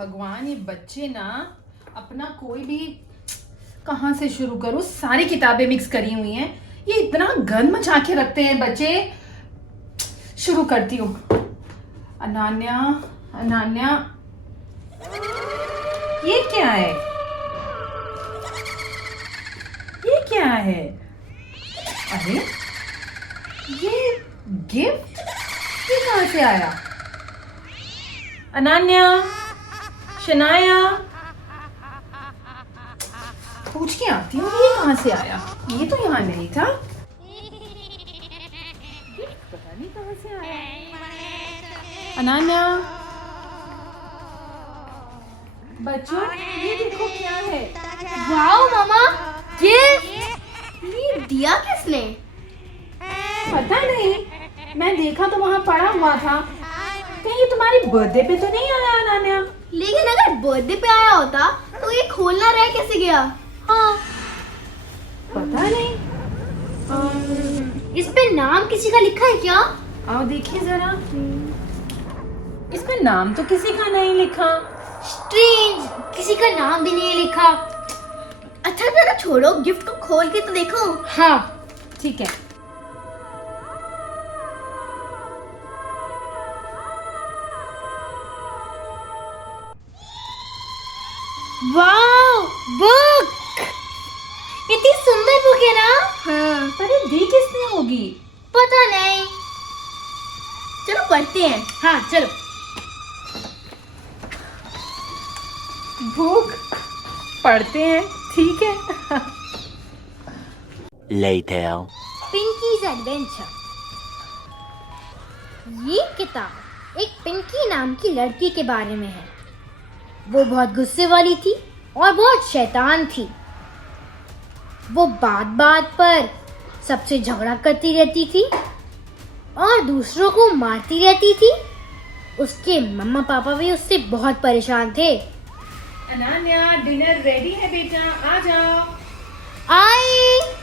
भगवान, ये बच्चे ना अपना कोई भी कहाँ से शुरू करूँ, सारी किताबें मिक्स करी हुई हैं। ये इतना गंद मचा के रखते हैं बच्चे। शुरू करती हूँ। अनान्या, अनान्या, ये क्या है? ये क्या है? अरे ये गिफ्ट ये कहाँ से आया? अनान्या, शनाया, पूछ के आती हूँ ये कहाँ से आया। ये तो यहाँ नहीं था। पता नहीं कहाँ से आया। अनान्या, बच्चों ये देखो क्या है। वाओ मामा, ये दिया किसने? पता नहीं, मैं देखा तो वहाँ पड़ा हुआ था। कहीं तुम्हारी बर्थडे पे तो नहीं आया अनान्या? लेकिन अगर बर्थडे पे आया होता तो ये खोलना रह कैसे गया? हाँ, पता नहीं। इस पे नाम किसी का लिखा है क्या? आओ देखिए जरा। इसमें नाम तो किसी का नहीं लिखा। स्ट्रेंज, किसी का नाम भी नहीं लिखा। अच्छा जरा छोड़ो, गिफ्ट को खोल के तो देखो। हाँ ठीक है। Wow, book! इतनी सुंदर बुक है ना? हाँ। पर ये दी किसने होगी? पता नहीं। चलो पढ़ते हैं। हाँ चलो। बुक पढ़ते हैं, ठीक है। Later. Pinkies adventure. ये किताब एक पिंकी नाम की लड़की के बारे में है। वो बहुत गुस्से वाली थी और बहुत शैतान थी। वो बात बात पर सबसे झगड़ा करती रहती थी और दूसरों को मारती रहती थी। उसके मम्मा पापा भी उससे बहुत परेशान थे। अनान्या, डिनर रेडी है बेटा, आ जाओ। आई।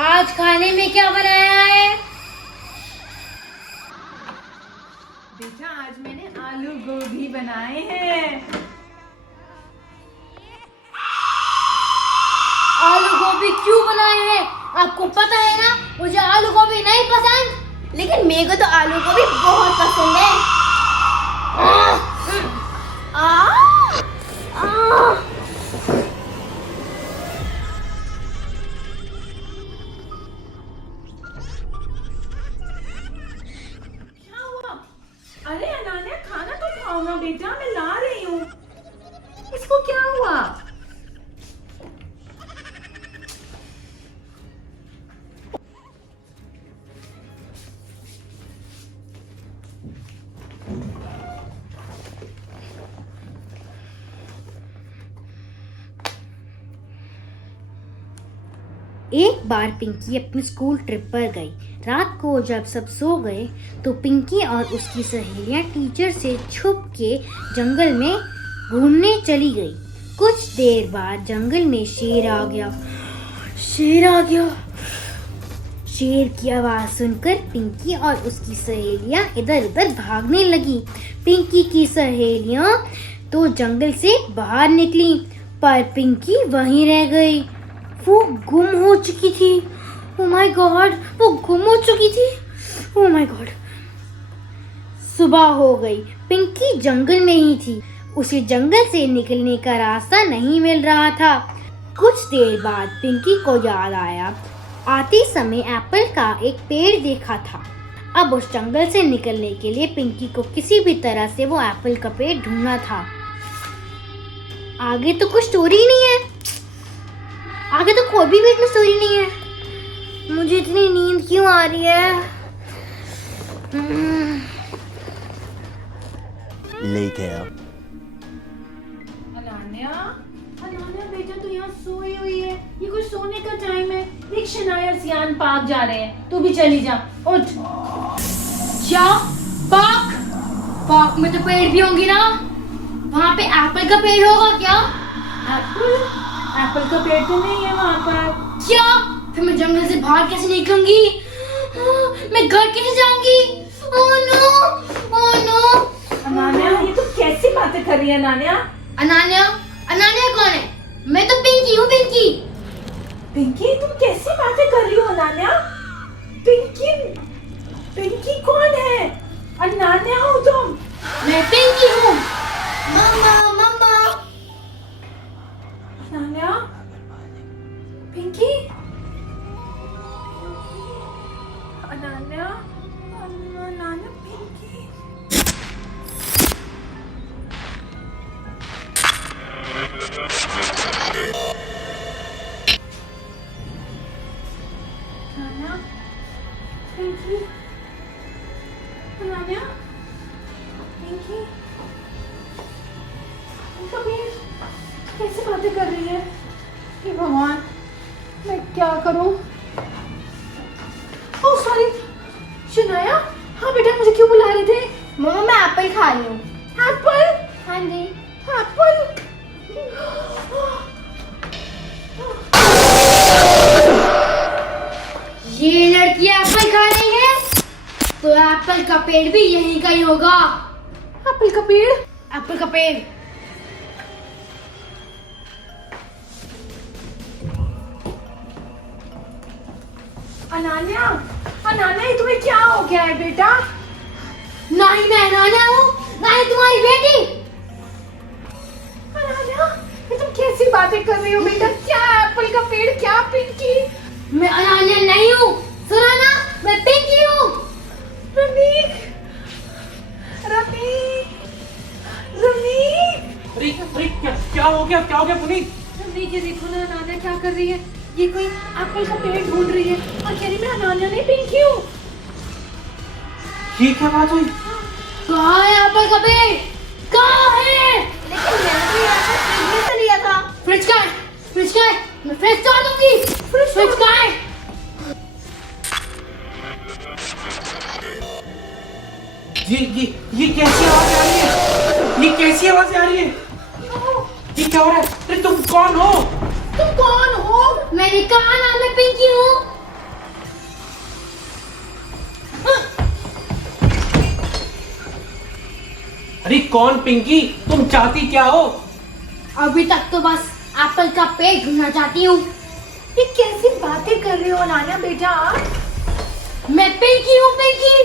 आज खाने में क्या बनाया है? बेटा आज मैंने आलू गोभी बनाए हैं। आलू गोभी क्यों बनाए हैं? आपको पता है ना मुझे आलू गोभी नहीं पसंद। लेकिन मेरे को तो आलू गोभी बहुत पसंद है। क्या हुआ? अरे अनान्या, खाना तो खाओ ना बेटा, मैं ला रही हूँ। इसको क्या हुआ? एक बार पिंकी अपनी स्कूल ट्रिप पर गई। रात को जब सब सो गए तो पिंकी और उसकी सहेलियां टीचर से छुप के जंगल में घूमने चली गई। कुछ देर बाद जंगल में शेर आ गया। शेर आ गया। शेर की आवाज सुनकर पिंकी और उसकी सहेलियां इधर उधर भागने लगी। पिंकी की सहेलियां तो जंगल से बाहर निकली पर पिंकी वहीं रह गई। वो गुम हो चुकी थी। ओह माय गॉड, वो गुम हो चुकी थी। Oh my God. सुबह हो गई। पिंकी जंगल में ही थी। उसे जंगल से निकलने का रास्ता नहीं मिल रहा था। कुछ देर बाद पिंकी को याद आया, आते समय एप्पल का एक पेड़ देखा था। अब उस जंगल से निकलने के लिए पिंकी को किसी भी तरह से वो एप्पल का पेड़ ढूंढना था। आगे तो कुछ स्टोरी नहीं है। आगे तो कोई भी में स्टोरी नहीं है। मुझे इतनी नींद क्यों आ रही है? Later. अनान्या, अनान्या बेटा तू यहाँ सोई हुई है। ये कुछ सोने का टाइम है। देख शनाया सियान पार्क जा रहे हैं, तू भी चली जा। उठ। क्या? पार्क? पार्क में तो पेड़ भी होंगे ना? वहाँ पे एप्पल का पेड़ होगा क्या? एप्पल? एप्पल का पेड़ तो नहीं है वहाँ पर। क्या? फिर मैं जंगल से बाहर कैसे निकलूंगी? मैं घर कैसे जाऊंगी? Oh no, oh no. Ananya, ये तो कैसी बातें कर रही है अनान्या? अनान्या, अनान्या कौन है? मैं तो पिंकी हूँ, पिंकी। पिंकी, तुम कैसी बातें कर रही हो अनान्या? पिंकी, पिंकी कौन है? अनान्या हो तुम? मैं पिंकी हूँ। मम्मा, मम्मा। अनान्या, पिंकी, अनान्या, अनान्या, पिंकी। अनान्या, पिंकी, अनान्या, पिंकी, कभी कैसे बातें कर रही है? हे भगवान, मैं क्या करूं? Oh sorry, Shanaya. हाँ बेटा, मुझे क्यों बुला रहे थे? मम्मा, मैं एप्पल खा रही हूँ। एप्पल? हाँ जी। एप्पल? ये लड़की एप्पल खा रही है, तो एप्पल का पेड़ भी यहीं का ही होगा। एप्पल का पेड़? एप्पल का पेड़। अनान्या, अनान्या, ये तुम्हें क्या हो गया है बेटा? ना ही मैं अनान्या हूँ, ना ही तुम्हारी बेटी। अनान्या, ये तुम कैसी बातें कर रही हो बेटा? क्या एप्पल का पेड़, क्या पिंकी? मैं अनान्या नहीं हूँ, सुना ना, मैं पिंकी हूँ। रमीक, रमीक, रमीक। अरे अरे क्या हो गया पुनीत? रमीक, ये देखो ना अनान्या क्या कर रही है। ये कोई एप्पल का पेड़ ढूंढ रही है और कह रही मैं अनान्या नहीं पिंकी हूँ। ये क्या बात हुई? कहाँ है एप्पल का पेड़? कहाँ है? लेकिन मैंने तो ये एप्पल फ्रिज में से लिया था। फ्रिज का है, फ्रिज का है, मैं फ्रिज तोड़ दूंगी। फ्रिज का है। ये कैसी आवाज आ रही है? ये कैसी आवाज आ रही है? ये क्या हो रहा है? अरे तुम कौन हो? तुम कौन हो? मैंने कहा ना, मैं पिंकी हूँ। अरे कौन पिंकी? तुम चाहती क्या हो? अभी तक तो बस एप्पल का पेड़ ढूंढना चाहती हूँ। ये कैसी बातें कर रही हो अनान्या बेटा? मैं पिंकी हूँ, पिंकी।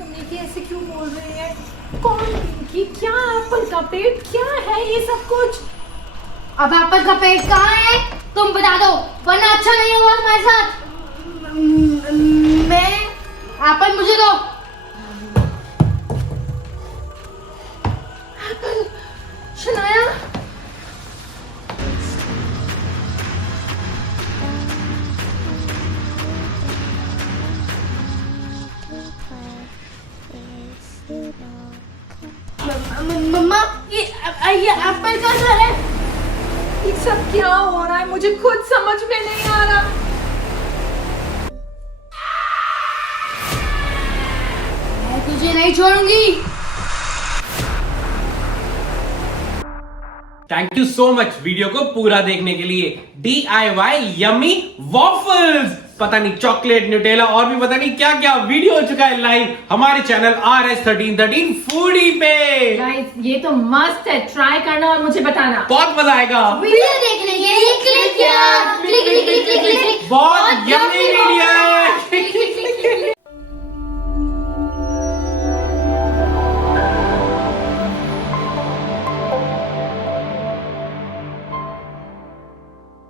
रमीक ऐसे क्यों बोल रही है? कौन पिंकी? क्या एप्पल का पेड़? क्या है ये सब कुछ? अब एप्पल का पेड़ कहाँ है? तुम बता दो, वरना अच्छा नहीं होगा हमारे साथ। मैं एप्पल मुझे दो। एप्पल, शनाया। मम्मा, ये एप्पल का घर है। ये सब क्या हो रहा है? मुझे खुद समझ में नहीं आ रहा। मैं तुझे नहीं छोड़ूंगी। Thank you so much video को पूरा देखने के लिए। DIY यम्मी वॉफल्स, पता नहीं चॉकलेट, न्यूटेला और भी पता नहीं क्या क्या वीडियो हो चुका है लाइव हमारे चैनल RS1313 फूडी पे। गाइस, ये तो मस्त है, ट्राई करना और मुझे बताना। बहुत मजा आएगा। वीडियो देखने के लिए क्लिक किया